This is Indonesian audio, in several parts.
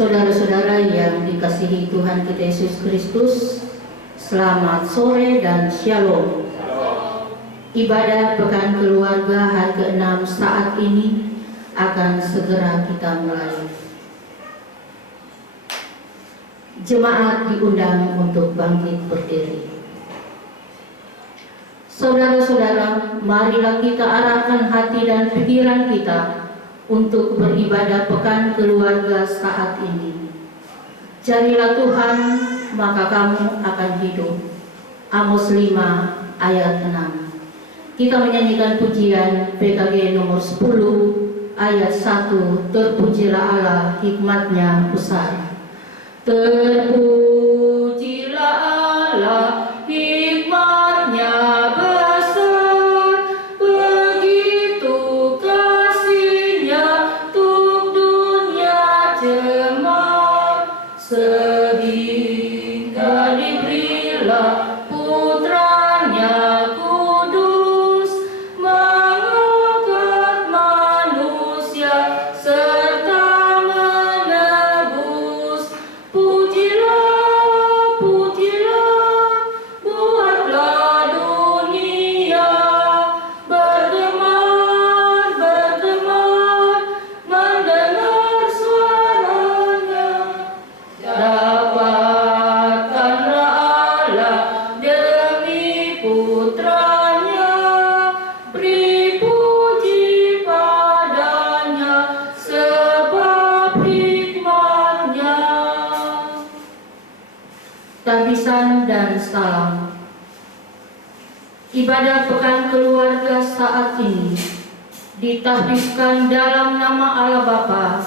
Saudara-saudara yang dikasihi Tuhan kita Yesus Kristus, selamat sore dan shalom. Ibadah Pekan Keluarga hari ke-6 saat ini akan segera kita mulai. Jemaat diundang untuk bangkit berdiri. Saudara-saudara, marilah kita arahkan hati dan pikiran kita untuk beribadah Pekan Keluarga saat ini. Carilah Tuhan, maka kamu akan hidup. Amos 5 ayat 6. Kita menyanyikan pujian PKG nomor 10 ayat 1. Terpujilah Allah, hikmatnya besar. Terpujilah Allah, hikmatnya besar, begitu kasihnya untuk dunia jemaat, sehingga diberilah putranya kudus, mengangkat manusia serta menebus. Pujilah, pujilah, buatlah dunia bergemar, bergemar, mendengar suaranya. Dapatkanlah Allah demi putranya, beri puji padanya sebab hikmatnya. Tabisan dan salam. Ibadah Pekan Keluarga saat ini ditahbiskan dalam nama Allah Bapa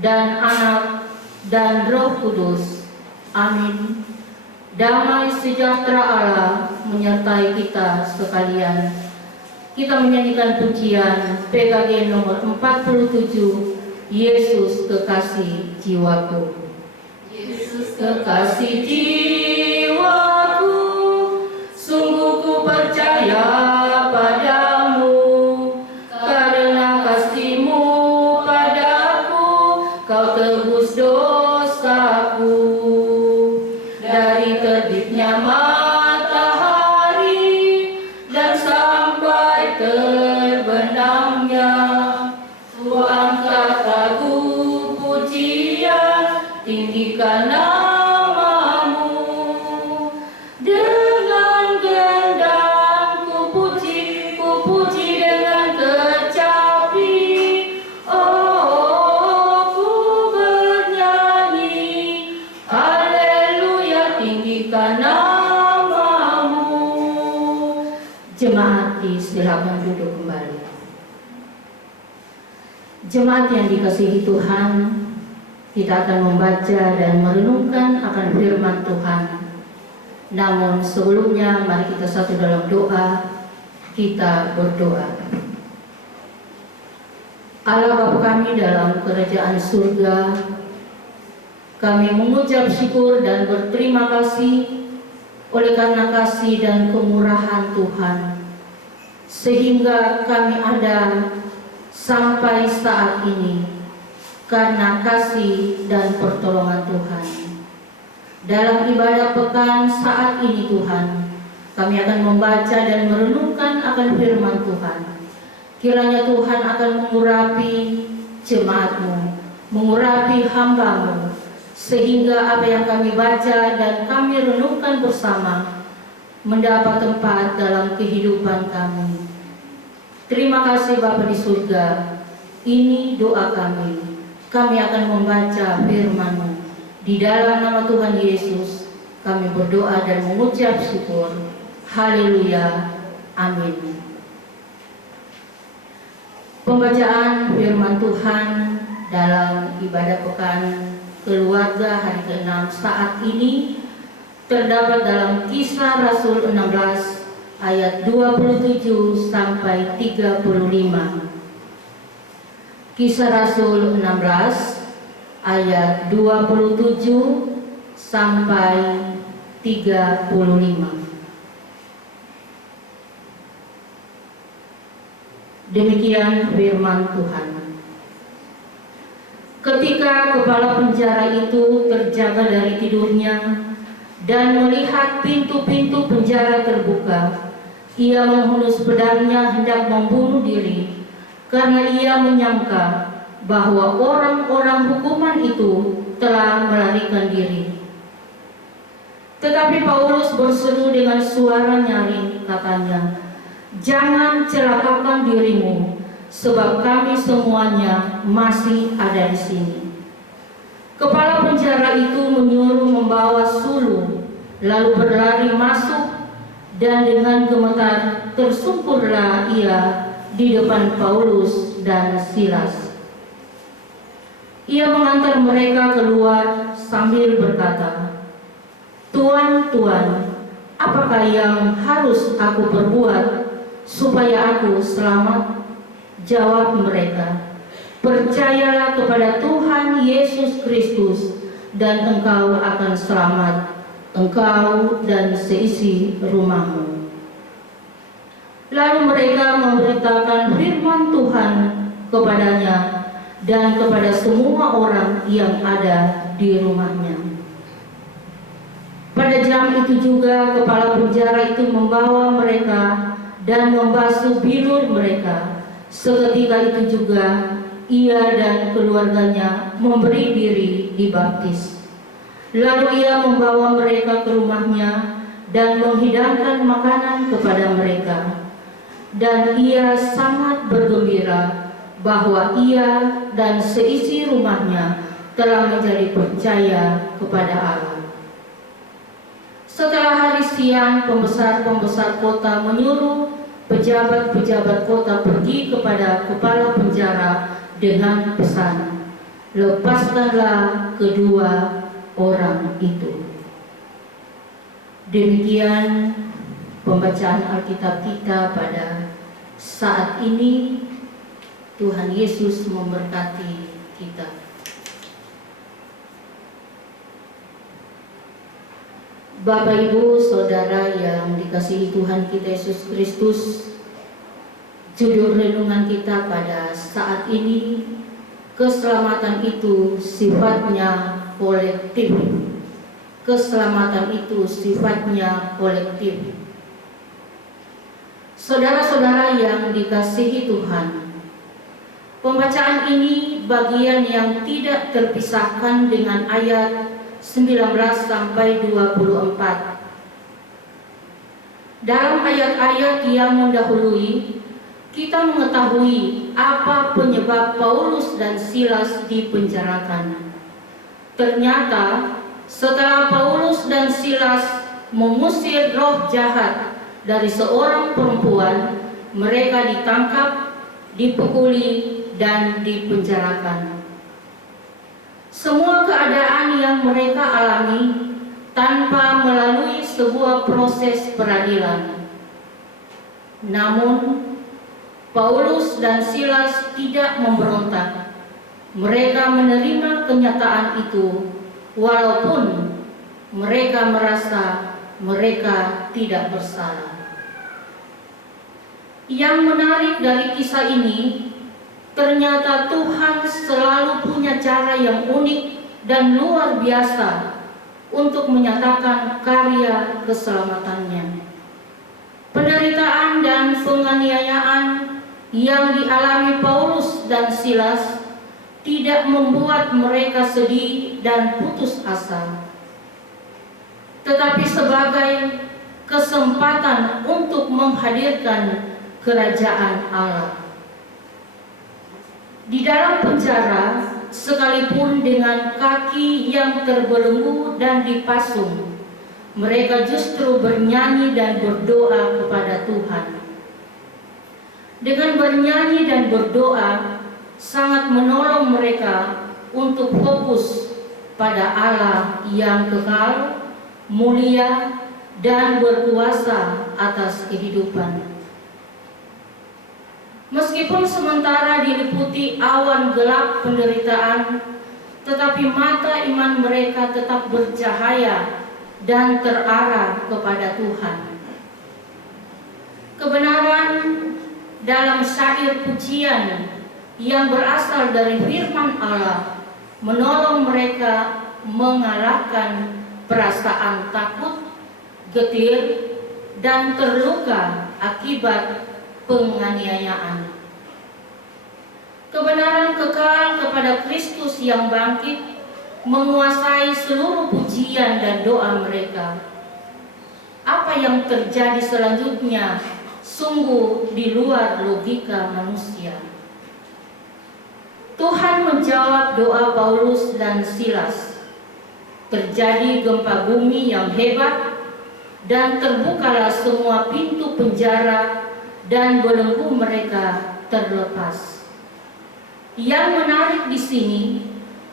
dan Anak dan Roh Kudus. Amin. Damai sejahtera Allah menyertai kita sekalian. Kita menyanyikan pujian PKG nomor 47, Yesus kekasih jiwaku. Yesus kekasih jiwaku, sungguh ku percaya padamu, karena kasih-Mu padaku, Kau tebus dosaku. Dari terbitnya matahari dan sampai terbenamnya, Ku angkat lagu pujian, tinggikan nama-Mu. Dengan gendang ku puji dengan kecapi. Oh, ku bernyanyi, haleluya, tinggikan nama-Mu. Jemaat disilakan duduk kembali. Jemaat yang dikasihi Tuhan, kita akan membaca dan merenungkan akan firman Tuhan. Namun sebelumnya mari kita satu dalam doa. Kita berdoa. Allah Bapa kami dalam kerajaan surga, kami mengucap syukur dan berterima kasih oleh karena kasih dan kemurahan Tuhan, sehingga kami ada sampai saat ini karena kasih dan pertolongan Tuhan. Dalam ibadah pekan saat ini Tuhan, kami akan membaca dan merenungkan akan firman Tuhan. Kiranya Tuhan akan mengurapi jemaat-Mu, mengurapi hamba-Mu, sehingga apa yang kami baca dan kami renungkan bersama mendapat tempat dalam kehidupan kami. Terima kasih Bapa di surga, ini doa kami. Kami akan membaca firman-Mu. Di dalam nama Tuhan Yesus, kami berdoa dan mengucap syukur. Haleluya. Amin. Pembacaan firman Tuhan dalam ibadah Pekan Keluarga hari ke-6 saat ini terdapat dalam Kisah Rasul 16 ayat 27 sampai 35. Kisah Rasul 16 ayat 27 sampai 35. Demikian firman Tuhan. Ketika kepala penjara itu terjaga dari tidurnya dan melihat pintu-pintu penjara terbuka, ia menghunus pedangnya hendak membunuh diri, karena ia menyangka bahwa orang-orang hukuman itu telah melarikan diri. Tetapi Paulus berseru dengan suara nyaring, katanya, "Jangan celakakan dirimu, sebab kami semuanya masih ada di sini." Kepala penjara itu menyuruh membawa sulung, lalu berlari masuk, dan dengan gemetar tersungkurlah ia di depan Paulus dan Silas. Ia mengantar mereka keluar sambil berkata, "Tuan, Tuan, apakah yang harus aku perbuat supaya aku selamat?" Jawab mereka, "Percayalah kepada Tuhan Yesus Kristus dan engkau akan selamat, engkau dan seisi rumahmu." Lalu mereka memberitakan firman Tuhan kepadanya dan kepada semua orang yang ada di rumahnya. Pada jam itu juga kepala penjara itu membawa mereka dan membasuh bilur mereka. Seketika itu juga ia dan keluarganya memberi diri dibaptis. Lalu ia membawa mereka ke rumahnya dan menghidangkan makanan kepada mereka. Dan ia sangat bergembira bahwa ia dan seisi rumahnya telah menjadi percaya kepada Allah. Setelah hari siang, pembesar-pembesar kota menyuruh pejabat-pejabat kota pergi kepada kepala penjara dengan pesan, "Lepaskanlah kedua orang itu." Demikian pembacaan Alkitab kita pada saat ini. Tuhan Yesus memberkati kita. Bapak, Ibu, Saudara yang dikasihi Tuhan kita Yesus Kristus, judul renungan kita pada saat ini, keselamatan itu sifatnya kolektif. Keselamatan itu sifatnya kolektif. Saudara-saudara yang dikasihi Tuhan, pembacaan ini bagian yang tidak terpisahkan dengan ayat 19 sampai 24. Dalam ayat-ayat yang mendahului, kita mengetahui apa penyebab Paulus dan Silas dipenjarakan. Ternyata setelah Paulus dan Silas mengusir roh jahat dari seorang perempuan, mereka ditangkap, dipukuli, dan dipenjarakan. Semua keadaan yang mereka alami tanpa melalui sebuah proses peradilan. Namun, Paulus dan Silas tidak memberontak. Mereka menerima kenyataan itu, walaupun mereka merasa mereka tidak bersalah. Yang menarik dari kisah ini, ternyata Tuhan selalu punya cara yang unik dan luar biasa untuk menyatakan karya keselamatannya. Penderitaan dan penganiayaan yang dialami Paulus dan Silas tidak membuat mereka sedih dan putus asa, tetapi sebagai kesempatan untuk menghadirkan kerajaan Allah. Di dalam penjara, sekalipun dengan kaki yang terbelenggu dan dipasung, mereka justru bernyanyi dan berdoa kepada Tuhan. Dengan bernyanyi dan berdoa, sangat menolong mereka untuk fokus pada Allah yang kekal, mulia, dan berkuasa atas kehidupan. Meskipun sementara diliputi awan gelap penderitaan, tetapi mata iman mereka tetap bercahaya dan terarah kepada Tuhan. Kebenaran dalam syair pujian yang berasal dari firman Allah menolong mereka mengalahkan perasaan takut, getir, dan terluka akibat penganiayaan. Kebenaran kekal kepada Kristus yang bangkit menguasai seluruh pujian dan doa mereka. Apa yang terjadi selanjutnya sungguh di luar logika manusia. Tuhan menjawab doa Paulus dan Silas. Terjadi gempa bumi yang hebat dan terbukalah semua pintu penjara dan belenggu mereka terlepas. Yang menarik di sini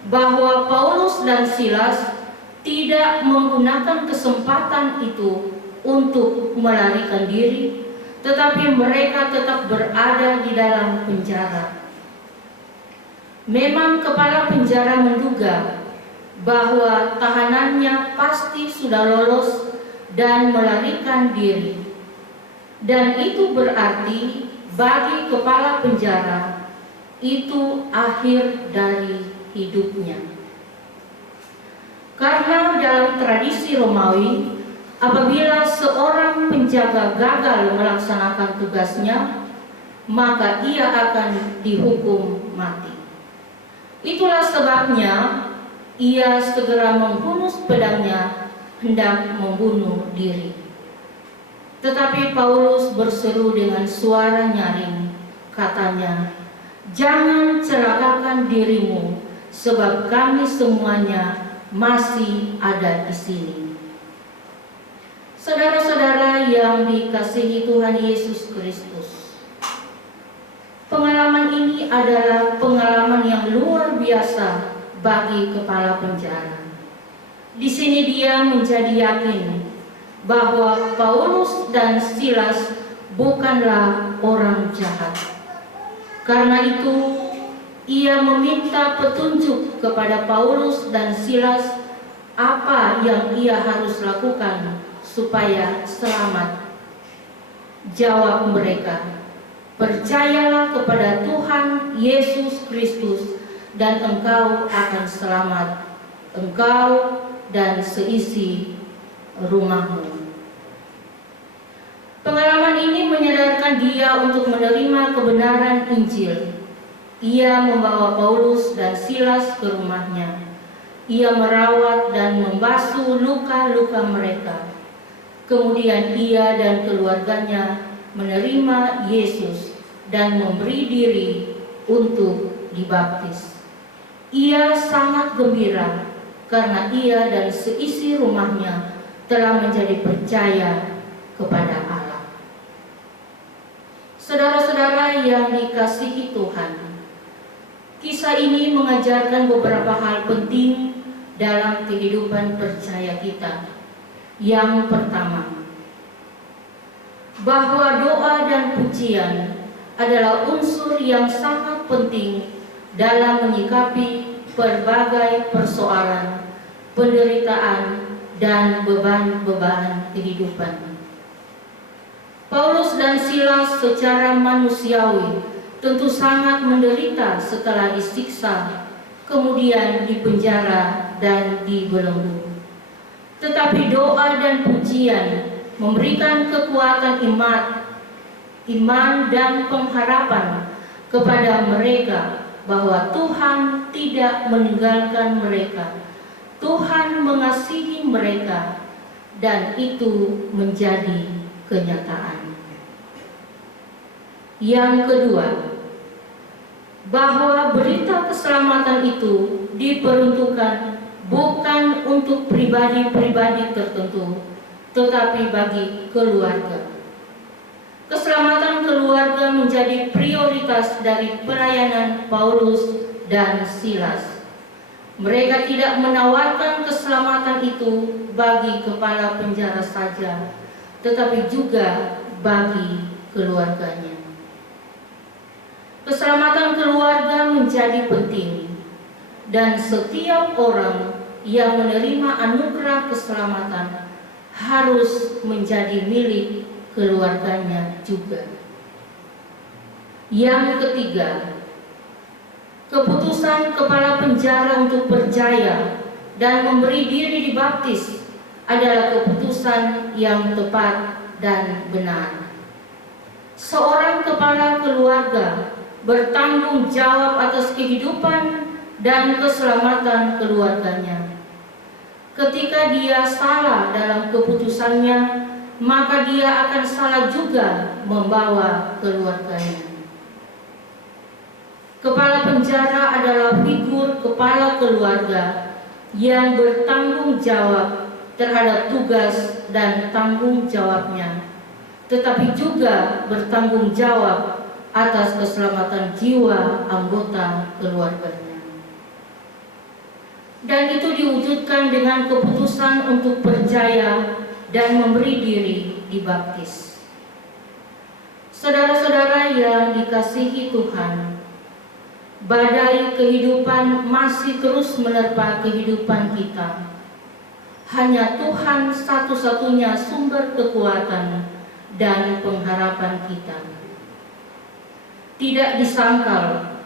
bahwa Paulus dan Silas tidak menggunakan kesempatan itu untuk melarikan diri, tetapi mereka tetap berada di dalam penjara. Memang kepala penjara menduga bahwa tahanannya pasti sudah lolos dan melarikan diri, dan itu berarti bagi kepala penjara itu akhir dari hidupnya. Karena dalam tradisi Romawi, apabila seorang penjaga gagal melaksanakan tugasnya, maka ia akan dihukum mati. Itulah sebabnya ia segera menghunus pedangnya hendak membunuh diri. Tetapi Paulus berseru dengan suara nyaring, katanya, "Jangan celakakan dirimu, sebab kami semuanya masih ada di sini." Saudara-saudara yang dikasihi Tuhan Yesus Kristus, pengalaman ini adalah pengalaman yang luar biasa bagi kepala penjara. Di sini dia menjadi yakin bahwa Paulus dan Silas bukanlah orang jahat. Karena itu, ia meminta petunjuk kepada Paulus dan Silas apa yang ia harus lakukan supaya selamat. Jawab mereka, "Percayalah kepada Tuhan Yesus Kristus dan engkau akan selamat, engkau dan seisi rumahmu." Pengalaman ini menyadarkan dia untuk menerima kebenaran Injil. Ia membawa Paulus dan Silas ke rumahnya. Ia merawat dan membasuh luka-luka mereka. Kemudian ia dan keluarganya menerima Yesus dan memberi diri untuk dibaptis. Ia sangat gembira karena ia dan seisi rumahnya telah menjadi percaya kepada Allah. Saudara-saudara yang dikasihi Tuhan, kisah ini mengajarkan beberapa hal penting dalam kehidupan percaya kita. Yang pertama, bahwa doa dan pujian adalah unsur yang sangat penting dalam menyikapi berbagai persoalan, penderitaan, dan beban-beban kehidupan. Paulus dan Silas secara manusiawi tentu sangat menderita setelah disiksa, kemudian dipenjara dan dibelenggu. Tetapi doa dan pujian memberikan kekuatan iman dan pengharapan kepada mereka bahwa Tuhan tidak meninggalkan mereka. Tuhan mengasihi mereka, dan itu menjadi kenyataan. Yang kedua, bahwa berita keselamatan itu diperuntukkan bukan untuk pribadi-pribadi tertentu, tetapi bagi keluarga. Keselamatan keluarga menjadi prioritas dari pelayanan Paulus dan Silas. Mereka tidak menawarkan keselamatan itu bagi kepala penjara saja, tetapi juga bagi keluarganya. Keselamatan keluarga menjadi penting, dan setiap orang yang menerima anugerah keselamatan harus menjadi milik keluarganya juga. Yang ketiga, Keputusan kepala penjara untuk percaya dan memberi diri dibaptis adalah keputusan yang tepat dan benar. Seorang kepala keluarga bertanggung jawab atas kehidupan dan keselamatan keluarganya. Ketika dia salah dalam keputusannya, maka dia akan salah juga membawa keluarganya. Kepala penjara adalah figur kepala keluarga yang bertanggung jawab terhadap tugas dan tanggung jawabnya, tetapi juga bertanggung jawab atas keselamatan jiwa anggota keluarganya. Dan itu diwujudkan dengan keputusan untuk percaya dan memberi diri dibaptis. Saudara-saudara yang dikasihi Tuhan, badai kehidupan masih terus menerpa kehidupan kita. Hanya Tuhan satu-satunya sumber kekuatan dan pengharapan kita. Tidak disangkal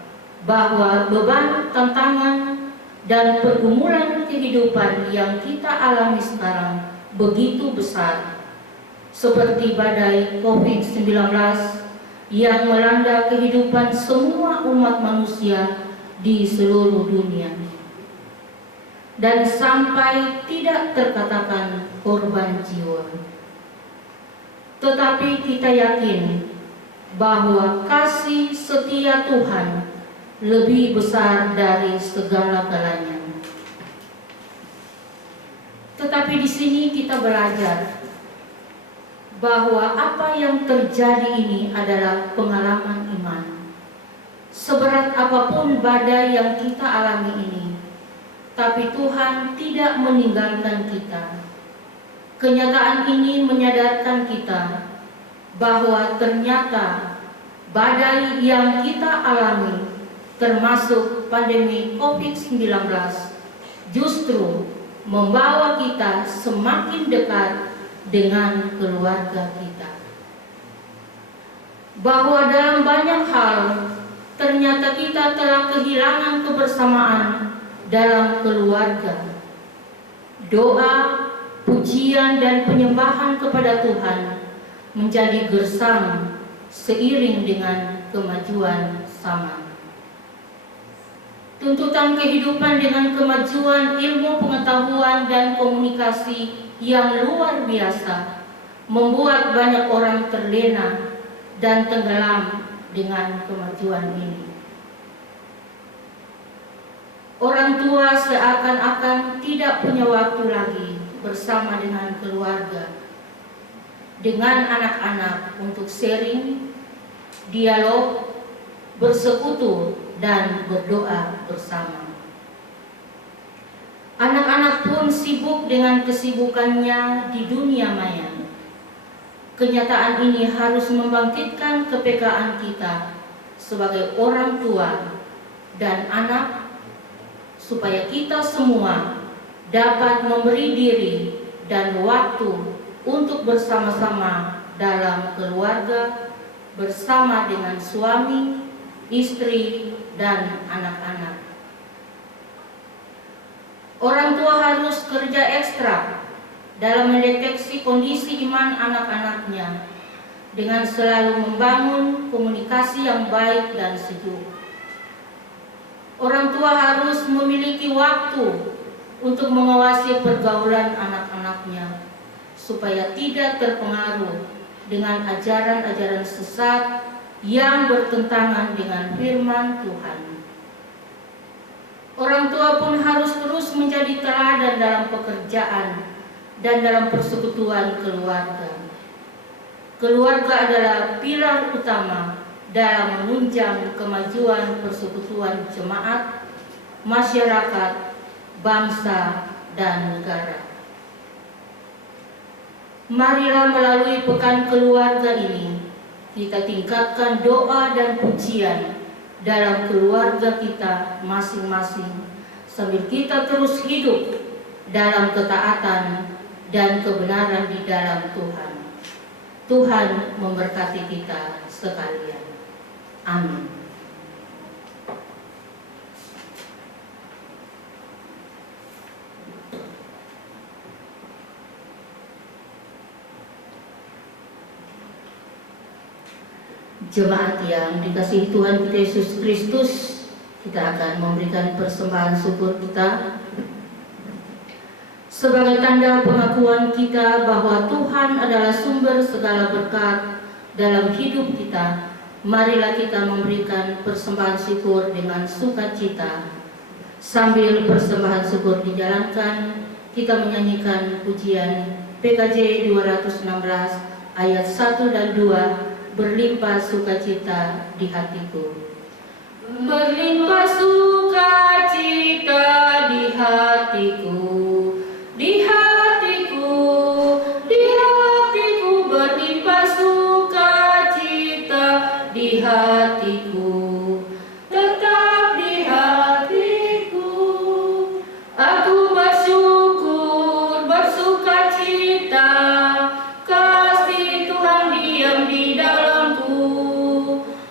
bahwa beban, tantangan, dan pergumulan kehidupan yang kita alami sekarang begitu besar, seperti badai COVID-19 yang melanda kehidupan semua umat manusia di seluruh dunia, dan sampai tidak terkatakan korban jiwa. Tetapi kita yakin bahwa kasih setia Tuhan lebih besar dari segala-galanya. Tetapi di sini kita belajar bahwa apa yang terjadi ini adalah pengalaman iman. Seberat apapun badai yang kita alami ini, tapi Tuhan tidak meninggalkan kita. Kenyataan ini menyadarkan kita bahwa ternyata badai yang kita alami, termasuk pandemi COVID-19, justru membawa kita semakin dekat dengan keluarga kita. Bahwa dalam banyak hal, ternyata kita telah kehilangan kebersamaan dalam keluarga. Doa, pujian, dan penyembahan kepada Tuhan menjadi gersang seiring dengan kemajuan zaman. Tuntutan kehidupan dengan kemajuan ilmu pengetahuan dan komunikasi yang luar biasa membuat banyak orang terlena dan tenggelam dengan kemajuan ini. Orang tua seakan-akan tidak punya waktu lagi bersama dengan keluarga, dengan anak-anak untuk sharing, dialog, bersekutu, dan berdoa bersama. Anak-anak pun sibuk dengan kesibukannya di dunia maya. Kenyataan ini harus membangkitkan kepekaan kita sebagai orang tua dan anak, supaya kita semua dapat memberi diri dan waktu untuk bersama-sama dalam keluarga, bersama dengan suami, istri, dan anak-anak. Orang tua harus kerja ekstra dalam mendeteksi kondisi iman anak-anaknya dengan selalu membangun komunikasi yang baik dan sejuk. Orang tua harus memiliki waktu untuk mengawasi pergaulan anak-anaknya supaya tidak terpengaruh dengan ajaran-ajaran sesat yang bertentangan dengan firman Tuhan. Orang tua pun harus terus menjadi teladan dalam pekerjaan dan dalam persekutuan keluarga. Keluarga adalah pilar utama dalam menunjang kemajuan persekutuan jemaat, masyarakat, bangsa, dan negara. Marilah melalui pekan keluarga ini kita tingkatkan doa dan pujian dalam keluarga kita masing-masing, sambil kita terus hidup dalam ketaatan dan kebenaran di dalam Tuhan. Tuhan memberkati kita sekalian. Amin. Jemaat yang dikasihi Tuhan kita Yesus Kristus, kita akan memberikan persembahan syukur kita sebagai tanda pengakuan kita bahwa Tuhan adalah sumber segala berkat dalam hidup kita. Marilah kita memberikan persembahan syukur dengan sukacita. Sambil persembahan syukur dijalankan, kita menyanyikan pujian PKJ 216 ayat 1 dan 2, berlimpah sukacita di hatiku. Berlimpah sukacita di hatiku, di hatiku, di hatiku, berlimpah sukacita di hatiku, tetap di hatiku. Aku bersyukur, bersukacita, kasih Tuhan diam di dalamku.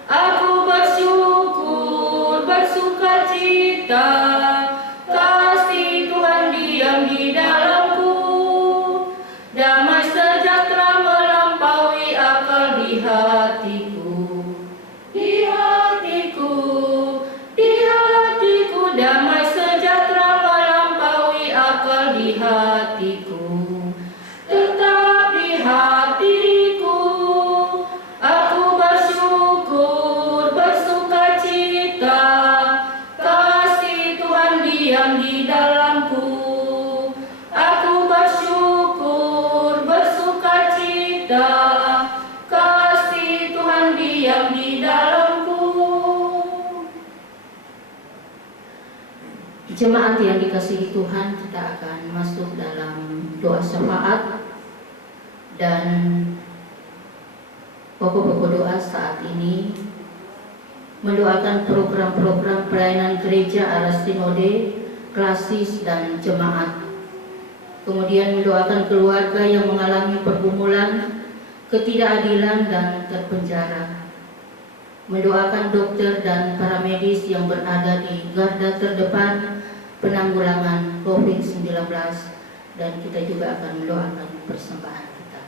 Aku bersyukur, bersukacita, kasih Tuhan diam di dalamku. Damai sejahtera melampaui akal di hatiku, di hatiku, di hatiku. Damai sejahtera melampaui akal di hatiku, tetap di hatiku. Aku bersyukur, bersukacita, kasih Tuhan diam di dalamku. Aku bersyukur, bersukacita, kasih Tuhan diam di dalamku. Jemaat yang dikasihi Tuhan, kita akan masuk dalam doa syafaat dan pokok-pokok doa saat ini mendoakan program-program pelayanan gereja arah sinode, klasis dan jemaat. Kemudian mendoakan keluarga yang mengalami pergumulan, ketidakadilan dan terpenjara. Mendoakan dokter dan para medis yang berada di garda terdepan penanggulangan COVID-19, dan kita juga akan mendoakan persembahan kita.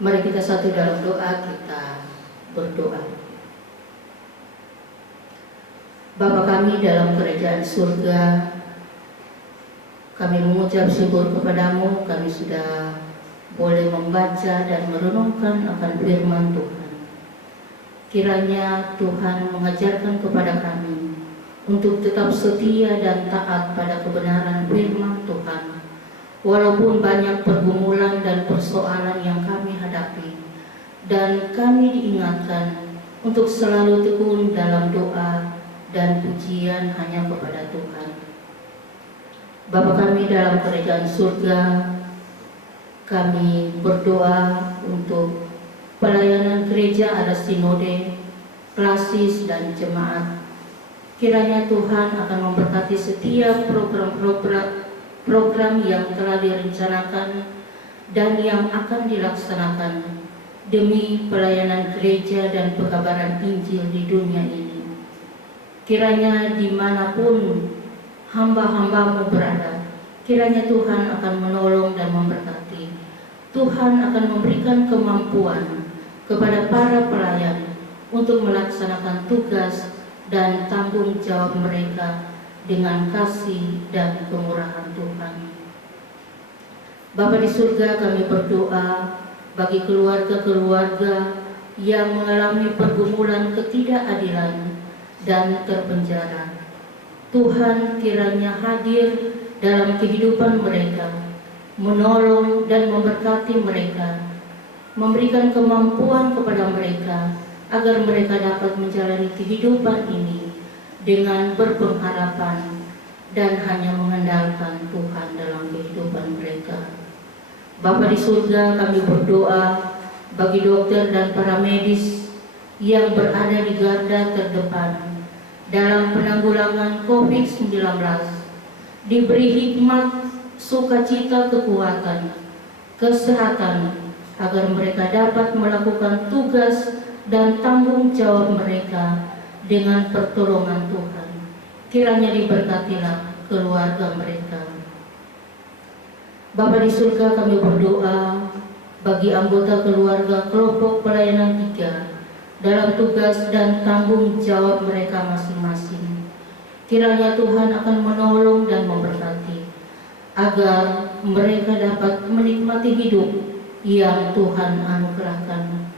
Mari kita satu dalam doa, kita berdoa. Bapa kami dalam kerajaan surga, kami mengucap syukur kepadamu, kami sudah boleh membaca dan merenungkan akan firman Tuhan. Kiranya Tuhan mengajarkan kepada kami untuk tetap setia dan taat pada kebenaran firman Tuhan. Walaupun banyak pergumulan dan persoalan yang kami hadapi, dan kami diingatkan untuk selalu tekun dalam doa dan pujian hanya kepada Tuhan. Bapa kami dalam kerajaan surga, kami berdoa untuk pelayanan gereja ada sinode, klasis dan jemaat. Kiranya Tuhan akan memberkati setiap program yang telah direncanakan dan yang akan dilaksanakan demi pelayanan gereja dan pekabaran Injil di dunia ini. Kiranya dimanapun hamba-hambamu berada, kiranya Tuhan akan menolong dan memberkati. Tuhan akan memberikan kemampuan kepada para pelayan untuk melaksanakan tugas dan tanggung jawab mereka dengan kasih dan kemurahan Tuhan. Bapa di surga, kami berdoa bagi keluarga-keluarga yang mengalami pergumulan ketidakadilan dan terpenjara. Tuhan kiranya hadir dalam kehidupan mereka, menolong dan memberkati mereka, memberikan kemampuan kepada mereka agar mereka dapat menjalani kehidupan ini dengan berpengharapan dan hanya mengandalkan Tuhan dalam kehidupan mereka. Bapa di surga, kami berdoa bagi dokter dan para medis yang berada di garda terdepan dalam penanggulangan COVID-19, diberi hikmat, sukacita, kekuatan, kesehatan, agar mereka dapat melakukan tugas dan tanggung jawab mereka dengan pertolongan Tuhan. Kiranya diberkatilah keluarga mereka. Bapa di surga, kami berdoa bagi anggota keluarga kelompok pelayanan 3 dalam tugas dan tanggung jawab mereka masing-masing. Kiranya Tuhan akan menolong dan memberkati, agar mereka dapat menikmati hidup yang Tuhan anugerahkan.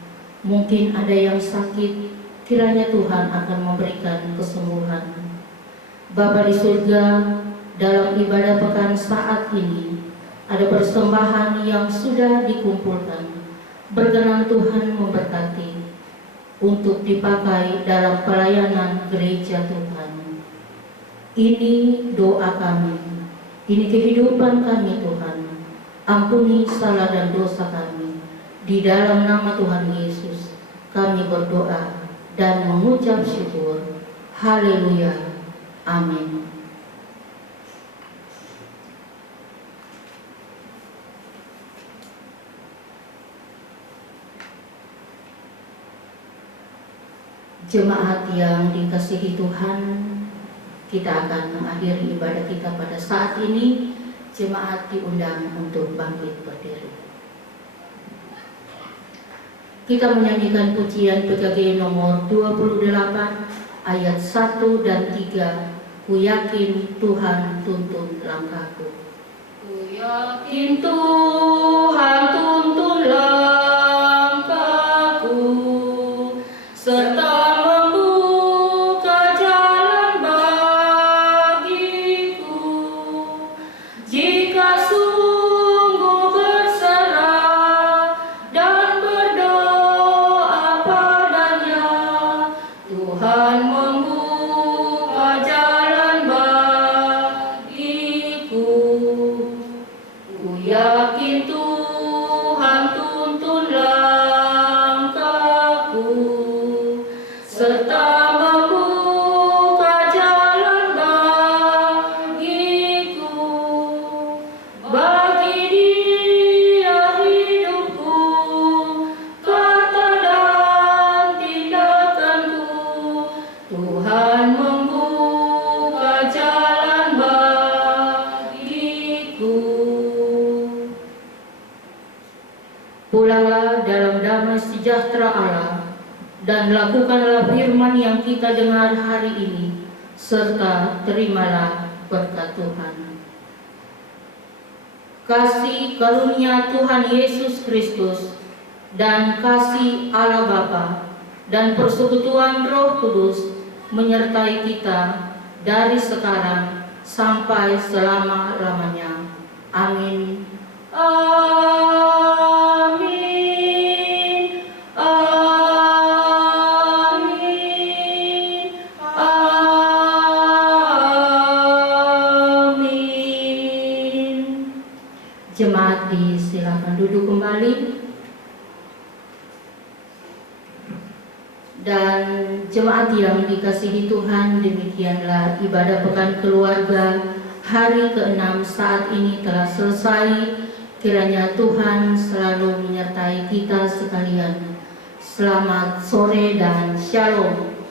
Mungkin ada yang sakit, kiranya Tuhan akan memberikan kesembuhan. Bapa di surga, dalam ibadah pekan saat ini, ada persembahan yang sudah dikumpulkan. Berkenan Tuhan memberkati untuk dipakai dalam pelayanan gereja Tuhan. Ini doa kami, ini kehidupan kami Tuhan. Ampuni salah dan dosa kami. Di dalam nama Tuhan Yesus kami berdoa dan mengucap syukur. Haleluya. Amin. Jemaat yang dikasihi Tuhan, kita akan mengakhiri ibadah kita pada saat ini. Jemaat diundang untuk bangkit berdiri. Kita menyanyikan pujian PKG nomor 28 ayat 1 dan 3. Ku yakin Tuhan tuntun langkahku. Ku yakin Tuhan tuntun langkahku, serta pulanglah dalam damai sejahtera Allah, dan lakukanlah firman yang kita dengar hari ini, serta terimalah berkat Tuhan. Kasih karunia Tuhan Yesus Kristus dan kasih Allah Bapa dan persekutuan Roh Kudus menyertai kita dari sekarang sampai selama-lamanya. Amin. Amin. Amin. Amin. Jemaat disilakan duduk kembali. Dan jemaat yang dikasihi Tuhan, demikianlah ibadah pekan keluarga hari ke-6 saat ini telah selesai. Kiranya Tuhan selalu menyertai kita sekalian. Selamat sore dan shalom.